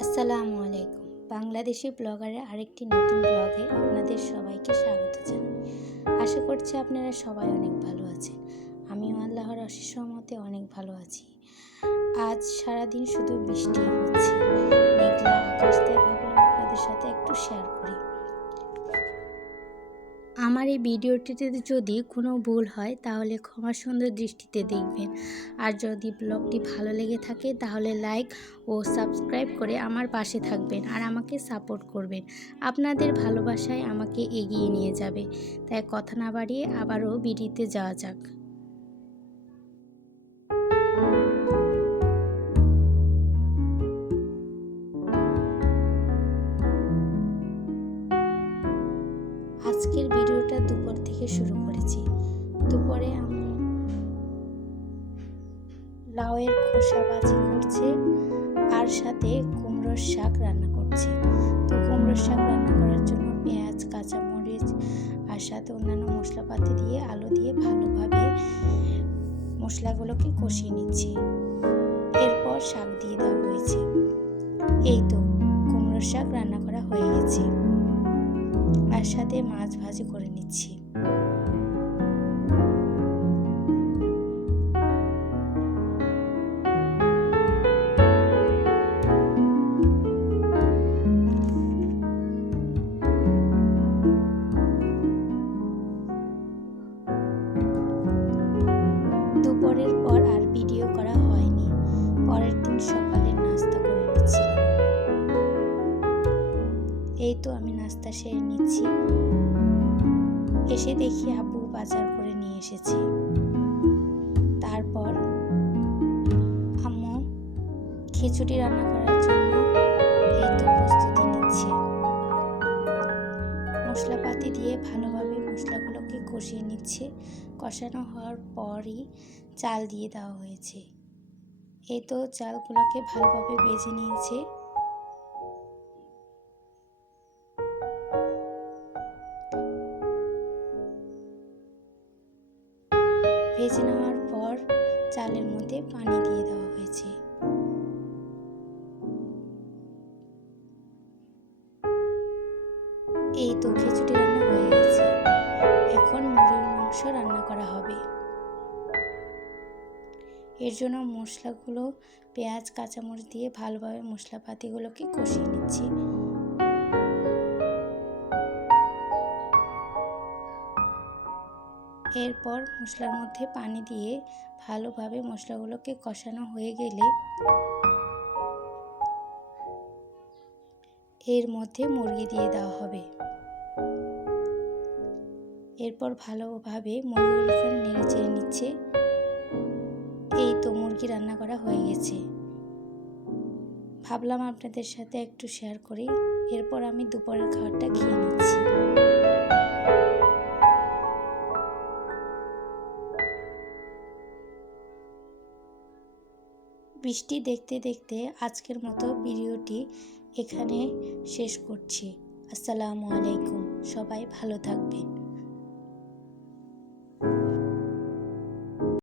আসসালামু আলাইকুম। বাংলাদেশি ব্লগারের আরেকটি নতুন ব্লগে আপনাদের সবাইকে স্বাগত জানাই। আশা করছি আপনারা সবাই অনেক ভালো আছেন। আমিও আল্লাহর অশেষ রহমতে অনেক ভালো আছি। আজ সারাদিন শুধু বৃষ্টি হচ্ছে, মেঘলা আকাশ, তাই ভাবলাম আপনাদের সাথে একটু শেয়ার করি। আমার এই ভিডিওটিতে যদি কোনো ভুল হয় তাহলে ক্ষমা সুন্দর দৃষ্টিতে দেখবেন। আর যদি ব্লগটি ভালো লেগে থাকে তাহলে লাইক ও সাবস্ক্রাইব করে আমার পাশে থাকবেন আর আমাকে সাপোর্ট করবেন। আপনাদের ভালোবাসায় আমাকে এগিয়ে নিয়ে যাবে। তাই কথা না বাড়িয়ে আবারও ভিডিওতে যাওয়া যাক। আজকের ভিডিওটা দুপুর থেকে শুরু করেছি। দুপুরে আমি লাউয়ের খোসা ভাজি করছে আর সাথে কুমড়োর শাক রান্না করছে। তো কুমড়োর শাক রান্না করার জন্য পেঁয়াজ, কাঁচামরিচ আর সাথে অন্যান্য মশলাপাতি দিয়ে আলু দিয়ে ভালোভাবে মশলাগুলোকে কষিয়ে নিচ্ছি। এরপর শাক দিয়ে দেওয়া হয়েছে। এই তো কুমড়োর শাক রান্না করা হয়ে গেছে আর সাথে মাছ ভাজি করে নিচ্ছি। দুপুরের পর আর ভিডিও করা হয়নি। পরের দিন সকালে নাস্তা করে নিচ্ছিলাম। এই তো আমি নাস্তা সেরে নিচ্ছি। এসে দেখি আব্বু বাজার করে নিয়ে এসেছে। তারপর আম্মু খিচুড়ি রান্না করার জন্য এই তো প্রস্তুতি নিচ্ছে। মশলাপাতি দিয়ে ভালোভাবে মশলাগুলোকে কষিয়ে নিচ্ছে। কষানো হওয়ার পরই চাল দিয়ে দেওয়া হয়েছে। এই তো চালগুলোকে ভালোভাবে ভেজে নিয়েছে। ভেজে নেওয়ার পর চালের মধ্যে পানি দিয়ে দেওয়া হয়েছে। এই তো খিচুড়ি রান্না হয়ে গেছে। এখন মুরগির মাংস রান্না করা হবে। এর জন্য মশলাগুলো পেঁয়াজ, কাঁচামরিচ দিয়ে ভালোভাবে মশলাপাতিগুলোকে কষিয়ে নিচ্ছি। এরপর মশলার মধ্যে পানি দিয়ে ভালোভাবে মশলাগুলোকে কষানো হয়ে গেলে এর মধ্যে মুরগি দিয়ে দেওয়া হবে। এরপর ভালোভাবে মুরগিগুলোকে নেড়ে চেড়ে নিচ্ছে। এই তো মুরগি রান্না করা হয়ে গেছে। ভাবলাম আপনাদের সাথে একটু শেয়ার করি। এরপর আমি দুপুরের খাবারটা খেয়ে নিচ্ছি। বৃষ্টি দেখতে দেখতে আজকের মতো ভিডিওটি এখানে শেষ করছি। আসসালামু আলাইকুম। সবাই ভালো থাকবে।